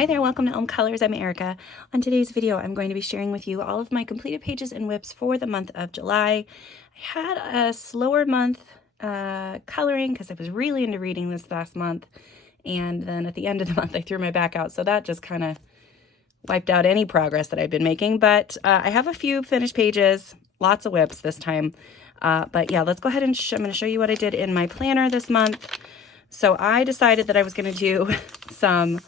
Hi there, welcome to Elm Colors. I'm Erica. On today's video, I'm going to be sharing with you all of my completed pages and whips for the month of July. I had a slower month coloring because I was really into reading this last month, and then at the end of the month I threw my back out, so that just kind of wiped out any progress that I've been making. But I have a few finished pages, lots of whips this time. But yeah, let's go ahead and I'm going to show you what I did in my planner this month. So I decided that I was going to do some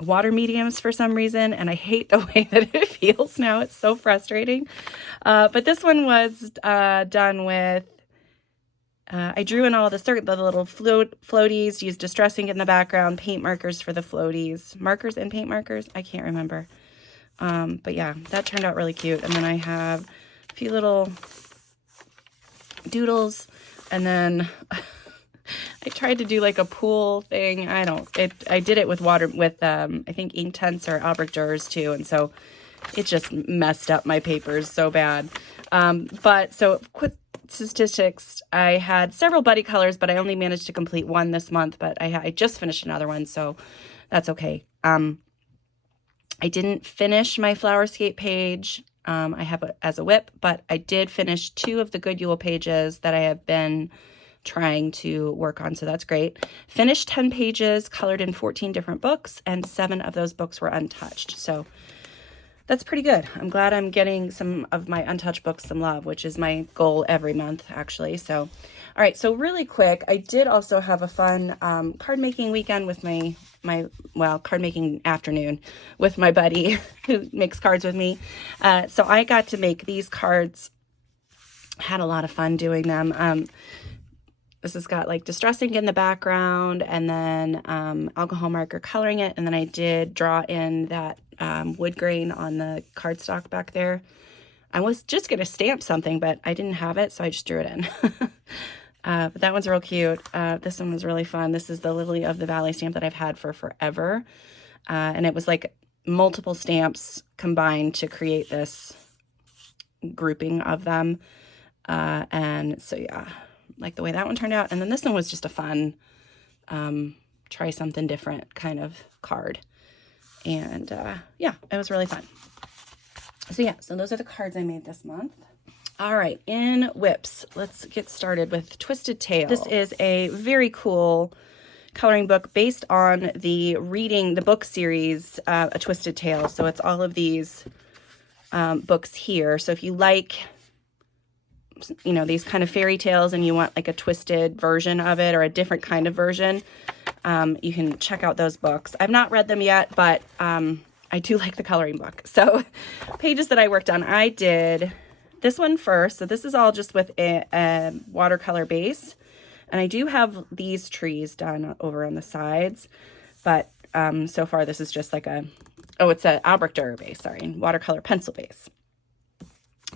water mediums for some reason, and I hate the way that it feels now. It's so frustrating. But this one was done with, I drew in all the little floaties, used distress ink in the background, paint markers for the floaties, markers and paint markers, I can't remember. But yeah, that turned out really cute. And then I have a few little doodles, and then I tried to do like a pool thing. I did it with water, with I think Inktense or Albrecht Dürer too, and so it just messed up my papers so bad. But so quick statistics, I had several buddy colors, but I only managed to complete one this month, but I just finished another one, so that's okay. I didn't finish my Flowerscape page. I have it as a whip, but I did finish 2 of the Good Yule pages that I have been trying to work on, so that's great. Finished 10 pages, colored in 14 different books, and 7 of those books were untouched, so that's pretty good. I'm glad I'm getting some of my untouched books some love, which is my goal every month, actually. So, all right, so really quick, I did also have a fun card making weekend with card making afternoon with my buddy who makes cards with me. So I got to make these cards, had a lot of fun doing them. This has got like distress ink in the background, and then alcohol marker coloring it, and then I did draw in that wood grain on the cardstock back there. I was just going to stamp something, but I didn't have it, so I just drew it in. But that one's real cute. This one was really fun. This is the Lily of the Valley stamp that I've had for forever. And it was like multiple stamps combined to create this grouping of them. And so, yeah, like the way that one turned out. And then this one was just a fun, try something different kind of card. And yeah, it was really fun. So yeah, so those are the cards I made this month. All right, in whips, let's get started with Twisted Tale. This is a very cool coloring book based on the book series, A Twisted Tale. So it's all of these books here. So if you like, you know, these kind of fairy tales and you want like a twisted version of it or a different kind of version, you can check out those books. I've not read them yet, but I do like the coloring book. So pages that I worked on, I did this one first. So this is all just with a watercolor base. And I do have these trees done over on the sides, but so far this is just like it's a Albrecht Dürer base, sorry, watercolor pencil base.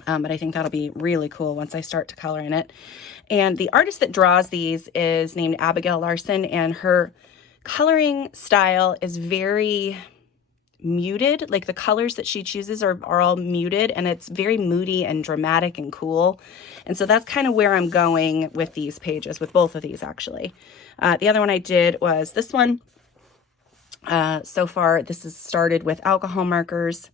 But I think that'll be really cool once I start to color in it. And the artist that draws these is named Abigail Larson, and her coloring style is very muted. Like the colors that she chooses are all muted, and it's very moody and dramatic and cool. And so that's kind of where I'm going with these pages, with both of these actually. The other one I did was this one. So far this is started with alcohol markers.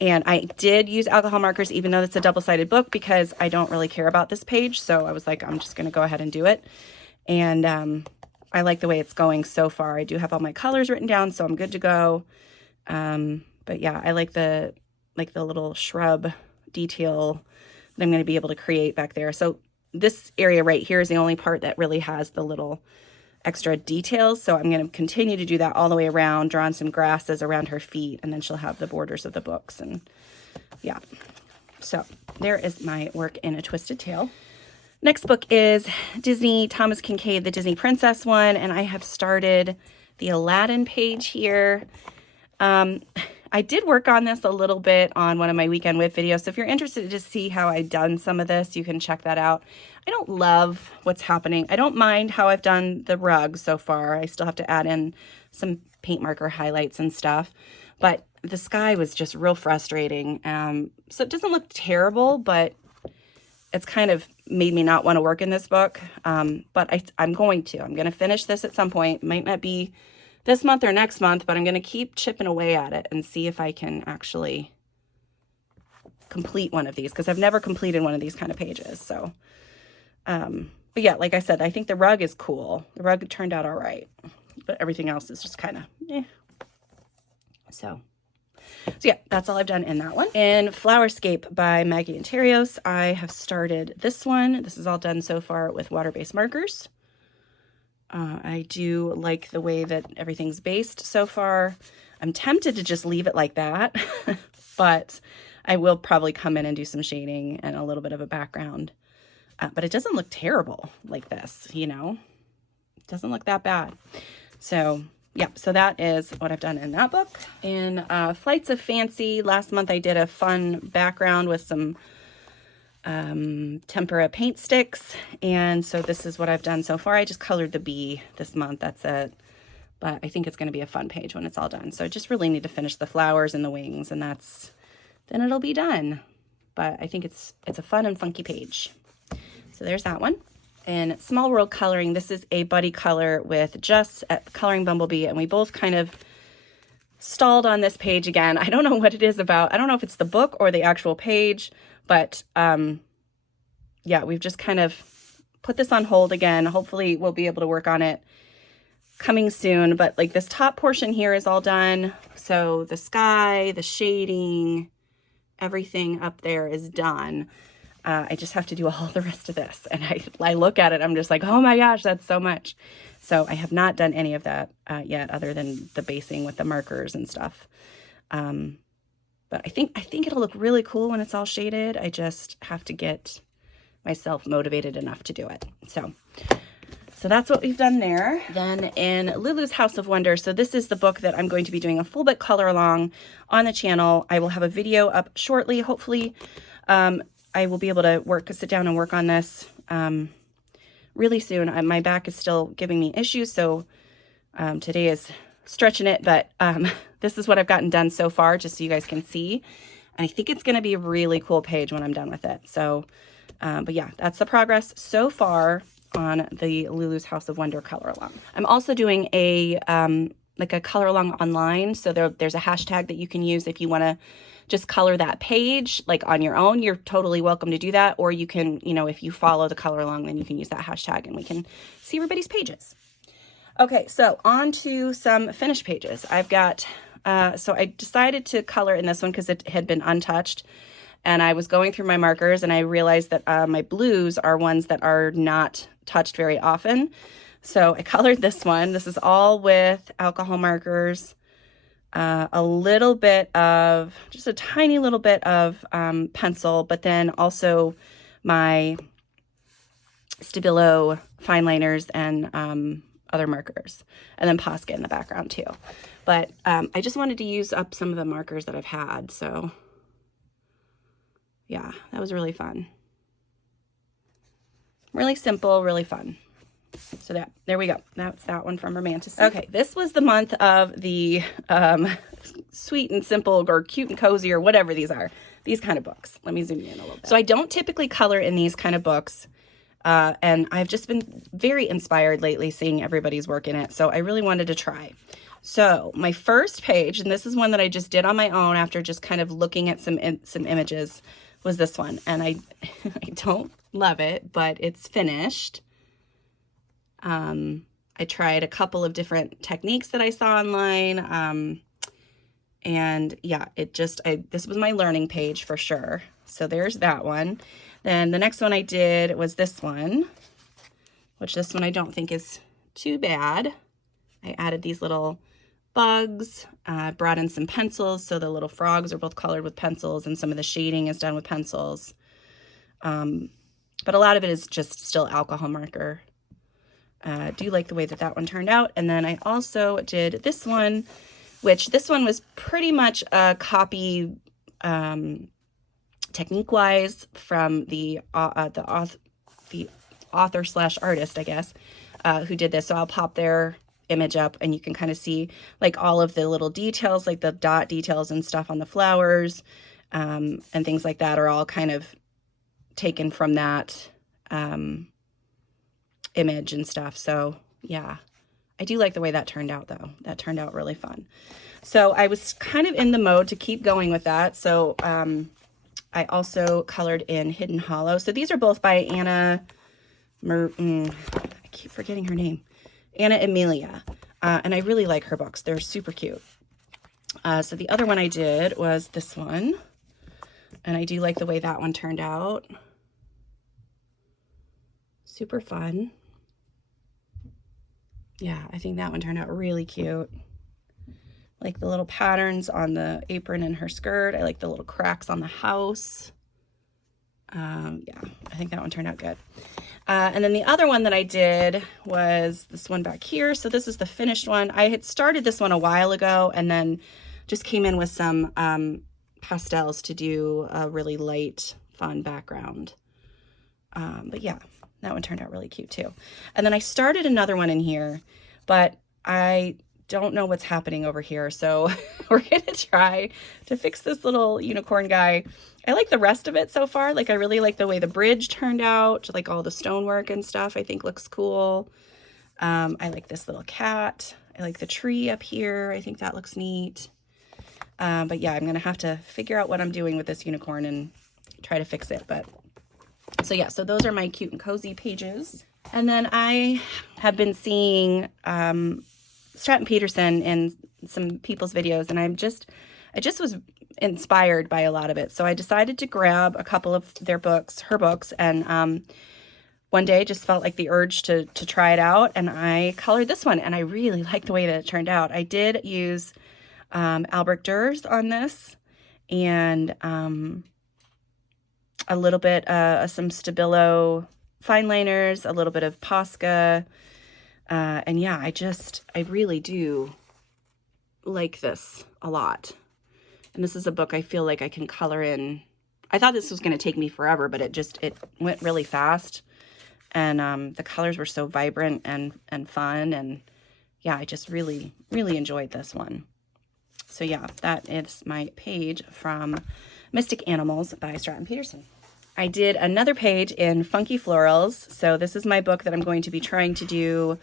And I did use alcohol markers, even though it's a double-sided book, because I don't really care about this page. So I was like, I'm just going to go ahead and do it. And I like the way it's going so far. I do have all my colors written down, so I'm good to go. But yeah, I like the little shrub detail that I'm going to be able to create back there. So this area right here is the only part that really has the little extra details, so I'm going to continue to do that all the way around, draw on some grasses around her feet, and then she'll have the borders of the books. And yeah, so there is my work in A Twisted Tale. Next book is Disney, Thomas Kinkade, the Disney Princess one, and I have started the Aladdin page here. I did work on this a little bit on one of my weekend whip videos, so if you're interested to see how I've done some of this, you can check that out. I don't love what's happening. I don't mind how I've done the rug so far. I still have to add in some paint marker highlights and stuff, but the sky was just real frustrating. So it doesn't look terrible, but it's kind of made me not want to work in this book. But I'm going to finish this at some point. Might not be this month or next month, but I'm going to keep chipping away at it and see if I can actually complete one of these, because I've never completed one of these kind of pages. So, but yeah, like I said, I think the rug is cool. The rug turned out all right, but everything else is just kind of, eh. So yeah, that's all I've done in that one. In Flowerscape by Maggie Interios, I have started this one. This is all done so far with water-based markers. I do like the way that everything's based so far. I'm tempted to just leave it like that, but I will probably come in and do some shading and a little bit of a background. But it doesn't look terrible like this, you know? It doesn't look that bad. So yeah, so that is what I've done in that book. In Flights of Fancy, last month I did a fun background with some tempera paint sticks, and so this is what I've done so far. I just colored the bee this month, that's it, but I think it's going to be a fun page when it's all done. So I just really need to finish the flowers and the wings, and then it'll be done. But I think it's a fun and funky page. So there's that one. In Small World Coloring, this is a buddy color with Jess at Coloring Bumblebee, and we both kind of stalled on this page again. I don't know what it is about. I don't know if it's the book or the actual page, but yeah, we've just kind of put this on hold again. Hopefully we'll be able to work on it coming soon, but like this top portion here is all done. So the sky, the shading, everything up there is done. I just have to do all the rest of this, and I look at it, I'm just like, oh my gosh, that's so much. So I have not done any of that yet, other than the basing with the markers and stuff. But I think it'll look really cool when it's all shaded. I just have to get myself motivated enough to do it. So that's what we've done there. Then in Lulu's House of Wonder, so this is the book that I'm going to be doing a full book color along on the channel. I will have a video up shortly. Hopefully I will be able to sit down and work on this really soon. My back is still giving me issues, so today is stretching it, but this is what I've gotten done so far, just so you guys can see. And I think it's going to be a really cool page when I'm done with it. So, but yeah, that's the progress so far on the Lulu's House of Wonder color along. I'm also doing a like a color along online. So there's a hashtag that you can use if you want to just color that page like on your own. You're totally welcome to do that. Or you can, you know, if you follow the color along, then you can use that hashtag and we can see everybody's pages. Okay, so on to some finished pages. I've got, so I decided to color in this one because it had been untouched. And I was going through my markers and I realized that my blues are ones that are not touched very often. So I colored this one. This is all with alcohol markers, a little bit of, just a tiny little bit of pencil, but then also my Stabilo fine liners and other markers, and then Posca in the background too. But I just wanted to use up some of the markers that I've had. So yeah, that was really fun. Really simple, really fun. So there we go. That's that one from Romanticism. Okay, this was the month of the sweet and simple or cute and cozy or whatever these are. These kind of books. Let me zoom in a little bit. So I don't typically color in these kind of books. And I've just been very inspired lately seeing everybody's work in it. So I really wanted to try. So my first page, and this is one that I just did on my own after just kind of looking at some images, was this one. And I don't love it, but it's finished. I tried a couple of different techniques that I saw online. And yeah, this was my learning page for sure. So there's that one. Then the next one I did was this one, which this one I don't think is too bad. I added these little bugs, brought in some pencils. So the little frogs are both colored with pencils and some of the shading is done with pencils. But a lot of it is just still alcohol marker. I do like the way that one turned out. And then I also did this one, which this one was pretty much a copy technique-wise from the author/artist, I guess, who did this. So I'll pop their image up and you can kind of see like all of the little details, like the dot details and stuff on the flowers and things like that are all kind of taken from that image and stuff. So yeah, I do like the way that turned out, though. That turned out really fun. So I was kind of in the mode to keep going with that. So I also colored in Hidden Hollow. So these are both by Anna, I keep forgetting her name, Anna Emilia. And I really like her books. They're super cute. So the other one I did was this one. And I do like the way that one turned out. Super fun. Yeah, I think that one turned out really cute. Like the little patterns on the apron and her skirt. I like the little cracks on the house. Yeah, I think that one turned out good. And then the other one that I did was this one back here. So this is the finished one. I had started this one a while ago and then just came in with some pastels to do a really light, fun background. But yeah, that one turned out really cute too. And then I started another one in here, but I don't know what's happening over here. So we're going to try to fix this little unicorn guy. I like the rest of it so far. Like I really like the way the bridge turned out, like all the stonework and stuff I think looks cool. I like this little cat. I like the tree up here. I think that looks neat. But yeah, I'm going to have to figure out what I'm doing with this unicorn and try to fix it. But so yeah, so those are my cute and cozy pages. And then I have been seeing Stratton Peterson in some people's videos, and I just was inspired by a lot of it. So I decided to grab a couple of her books, and one day just felt like the urge to try it out, and I colored this one, and I really like the way that it turned out. I did use Albrecht Dürer on this, and a little bit some Stabilo fine liners, a little bit of Posca, and yeah, I really do like this a lot. And this is a book I feel like I can color in. I thought this was going to take me forever, but it went really fast. And the colors were so vibrant and fun. And yeah, I just really, really enjoyed this one. So yeah, that is my page from Mystic Animals by Stratton Peterson. I did another page in Funky Florals. So this is my book that I'm going to be trying to do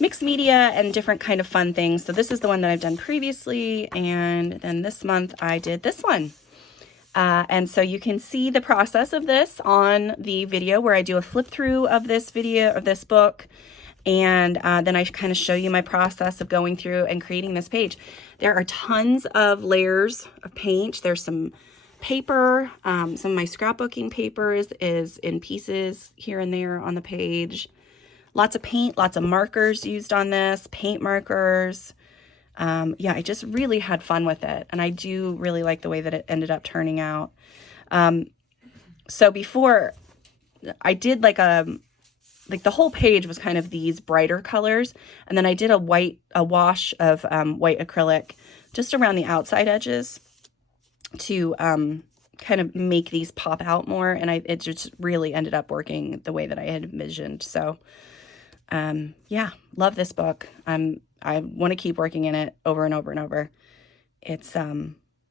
mixed media and different kind of fun things. So this is the one that I've done previously, and then this month I did this one. And so you can see the process of this on the video where I do a flip through of this video, of this book, and then I kind of show you my process of going through and creating this page. There are tons of layers of paint. There's some paper, some of my scrapbooking paper is in pieces here and there on the page. Lots of paint, lots of markers used on this, paint markers. Yeah, I just really had fun with it. And I do really like the way that it ended up turning out. So before I did like the whole page was kind of these brighter colors. And then I did a wash of white acrylic just around the outside edges to kind of make these pop out more. And it just really ended up working the way that I had envisioned. So yeah, love this book. I want to keep working in it over and over and over. It's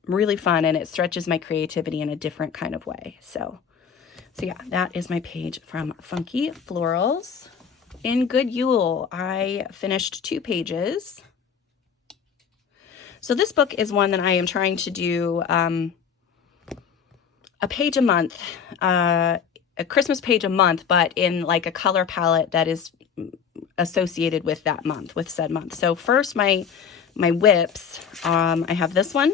really fun, and it stretches my creativity in a different kind of way. So yeah, that is my page from Funky Florals. In Good Yule, I finished 2 pages. So this book is one that I am trying to do a page a month, a Christmas page a month, but in like a color palette that is associated with that month, with said month. So first, my whips, I have this one,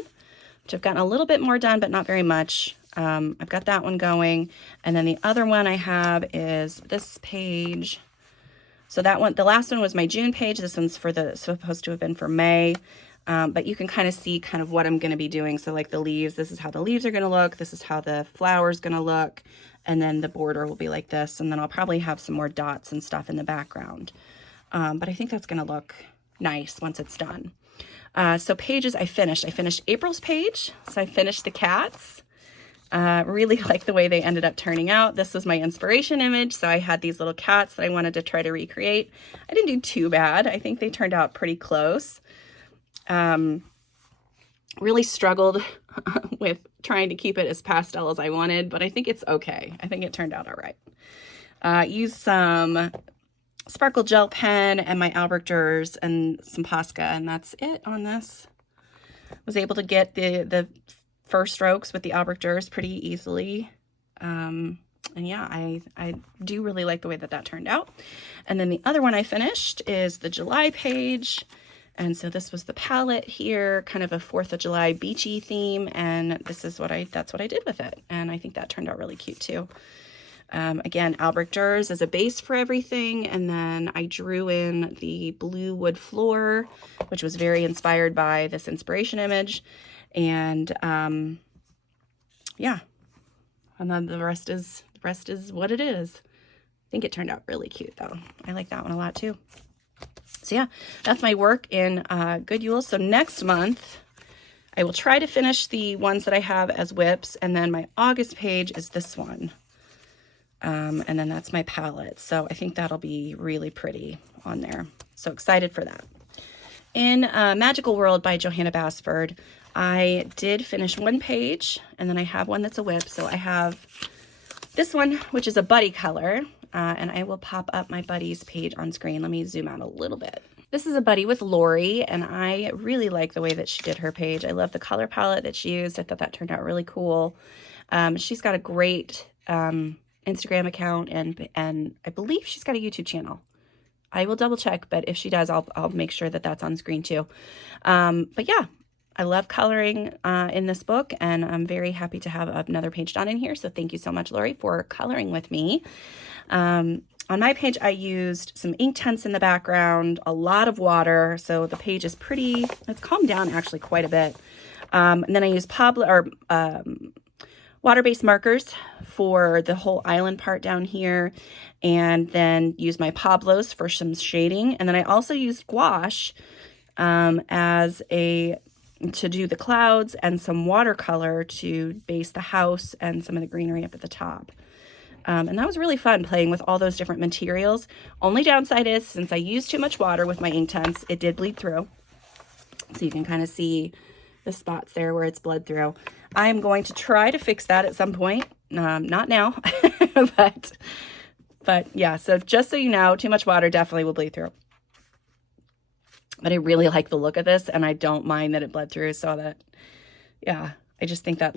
which I've gotten a little bit more done, but not very much. I've got that one going. And then the other one I have is this page. So that one, the last one was my June page. This one's supposed to have been for May. But you can kind of see kind of what I'm going to be doing. So like the leaves, this is how the leaves are going to look. This is how the flower is going to look. And then the border will be like this. And then I'll probably have some more dots and stuff in the background. But I think that's going to look nice once it's done. So pages I finished April's page. So I finished the cats. Really like the way they ended up turning out. This was my inspiration image. So I had these little cats that I wanted to try to recreate. I didn't do too bad. I think they turned out pretty close. Really struggled with trying to keep it as pastel as I wanted, but I think it's okay. I think it turned out all right. Used some Sparkle gel pen and my Albrecht Dürer and some Posca, and that's it on this. Was able to get the first strokes with the Albrecht Dürer pretty easily. And yeah, I do really like the way that turned out. And then the other one I finished is the July page. And so this was the palette here, kind of a 4th of July beachy theme. And this is that's what I did with it. And I think that turned out really cute too. Again, Albrecht Dürer as a base for everything. And then I drew in the blue wood floor, which was very inspired by this inspiration image. And yeah, and then the rest is what it is. I think it turned out really cute though. I like that one a lot too. So yeah, that's my work in Good Yule. So next month, I will try to finish the ones that I have as whips. And then my August page is this one. And then that's my palette. So I think that'll be really pretty on there. So excited for that. In Magical World by Johanna Basford, I did finish one page, and then I have one that's a whip. So I have this one, which is a buddy color, and I will pop up my buddy's page on screen. Let me zoom out a little bit. This is a buddy with Lori, and I really like the way that she did her page. I love the color palette that she used. I thought that turned out really cool. She's got a great Instagram account, and I believe she's got a YouTube channel. I will double check, but if she does, I'll make sure that that's on screen too. But yeah, I love coloring in this book, and I'm very happy to have another page done in here. So thank you so much, Lori, for coloring with me. On my page, I used some Inktense in the background, a lot of water. So the page is it's calmed down actually quite a bit. And then I used water-based markers for the whole island part down here, and then use my Pablos for some shading. And then I also used gouache to do the clouds, and some watercolor to base the house and some of the greenery up at the top. And that was really fun playing with all those different materials. Only downside is, since I used too much water with my Inktense, it did bleed through. So you can kind of see the spots there where it's bled through. I'm going to try to fix that at some point. Not now, but yeah, so just so you know, too much water definitely will bleed through. But I really like the look of this, and I don't mind that it bled through, so that, yeah, I just think that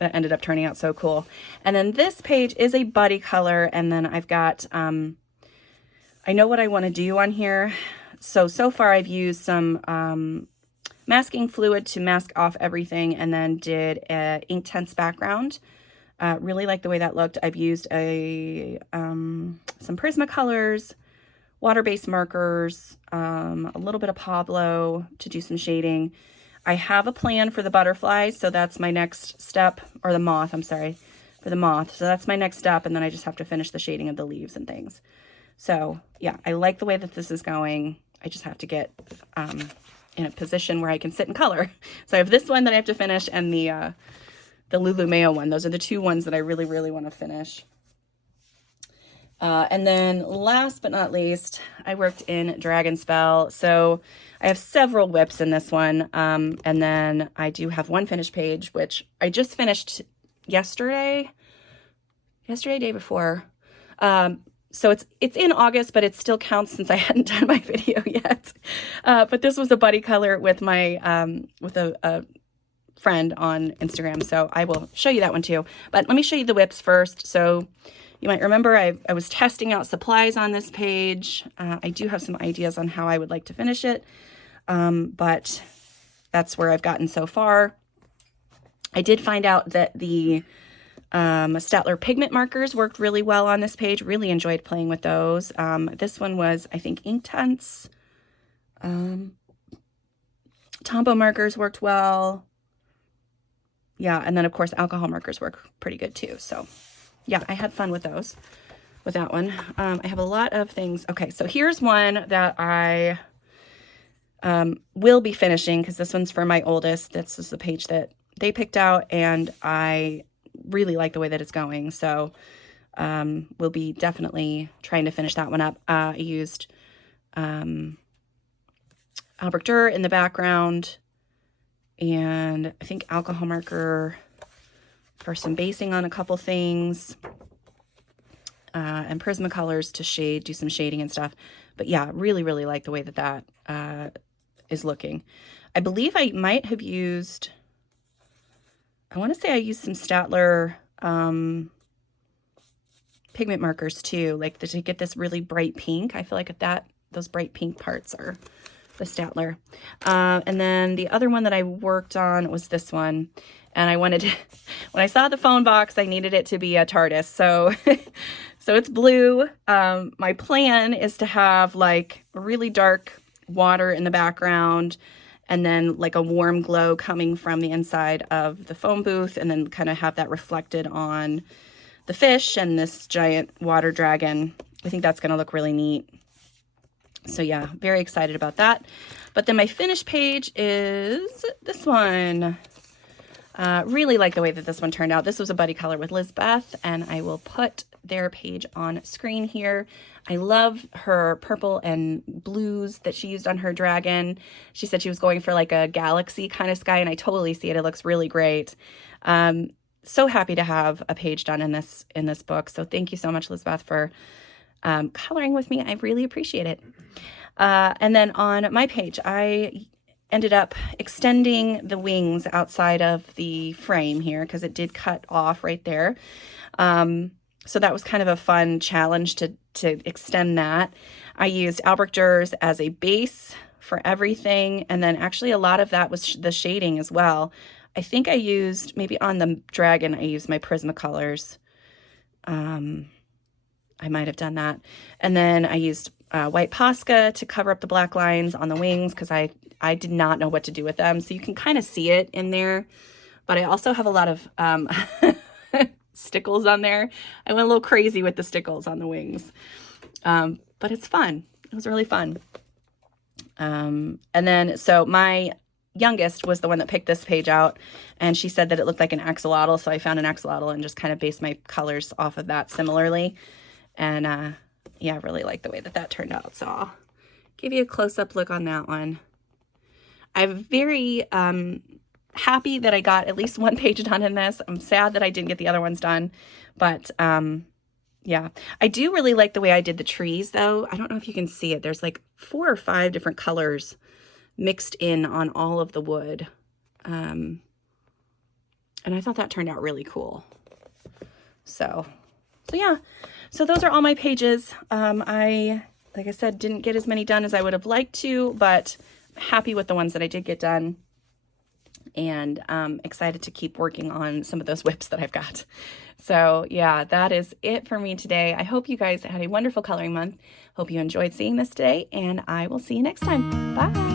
ended up turning out so cool. And then this page is a buddy color, and then I've got, I know what I want to do on here. So far I've used some masking fluid to mask off everything, and then did a Inktense background. Really like the way that looked. I've used some Prismacolors, water-based markers, a little bit of Pablo to do some shading. I have a plan for the butterfly, so that's my next step, or the moth, I'm sorry, for the moth. So that's my next step, and then I just have to finish the shading of the leaves and things. So yeah, I like the way that this is going. I just have to get in a position where I can sit and color. So I have this one that I have to finish, and the Lulu Mayo one. Those are the two ones that I really, really want to finish. And then last but not least, I worked in Dragonspell. So I have several whips in this one. And then I do have one finished page, which I just finished yesterday, day before. So it's in August, but it still counts since I hadn't done my video yet. But this was a buddy color with my, with a friend on Instagram. So I will show you that one too. But let me show you the whips first. So you might remember I was testing out supplies on this page. I do have some ideas on how I would like to finish it. But that's where I've gotten so far. I did find out that the Staedtler pigment markers worked really well on this page. Really enjoyed playing with those. This one was, I think, Inktense. Tombow markers worked well. Yeah, and then of course alcohol markers work pretty good too. So yeah, I had fun with those, with that one. I have a lot of things. Okay, so here's one that I will be finishing, because this one's for my oldest. This is the page that they picked out, and I really like the way that it's going. So we'll be definitely trying to finish that one up. I used Albrecht Dürer in the background, and I think alcohol marker for some basing on a couple things. and Prismacolors to shade, do some shading and stuff. But yeah, really, really like the way that that is looking. I believe I might have used, I want to say I used some Staedtler pigment markers too, like to get this really bright pink. I feel like those bright pink parts are the Staedtler. And then the other one that I worked on was this one. And I wanted to, when I saw the phone box, I needed it to be a TARDIS. So, so it's blue. My plan is to have like really dark water in the background and then like a warm glow coming from the inside of the phone booth, and then kind of have that reflected on the fish and this giant water dragon. I think that's going to look really neat. So yeah, very excited about that. But then my finished page is this one. Really like the way that this one turned out. This was a buddy color with Lizbeth, and I will put their page on screen here. I love her purple and blues that she used on her dragon. She said she was going for like a galaxy kind of sky, and I totally see it. It looks really great. So happy to have a page done in this book. So thank you so much, Lizbeth, for coloring with me. I really appreciate it. And then on my page, I ended up extending the wings outside of the frame here because it did cut off right there. So that was kind of a fun challenge to extend that. I used Albrecht Dürer as a base for everything. And then actually a lot of that was the shading as well. I think I used, maybe on the dragon, I used my Prismacolors. I might have done that. And then I used white Posca to cover up the black lines on the wings because I did not know what to do with them. So you can kind of see it in there. But I also have a lot of stickles on there. I went a little crazy with the stickles on the wings. But it's fun. It was really fun. And then, so my youngest was the one that picked this page out, and she said that it looked like an axolotl. So I found an axolotl and just kind of based my colors off of that similarly. And yeah, I really like the way that turned out. So I'll give you a close-up look on that one. I'm very happy that I got at least one page done in this. I'm sad that I didn't get the other ones done, but yeah. I do really like the way I did the trees though. I don't know if you can see it. There's like 4 or 5 different colors mixed in on all of the wood. And I thought that turned out really cool. So yeah. So those are all my pages. Like I said, didn't get as many done as I would have liked to, but I'm happy with the ones that I did get done. And excited to keep working on some of those whips that I've got. So yeah, that is it for me today. I hope you guys had a wonderful coloring month. Hope you enjoyed seeing this today, and I will see you next time. Bye.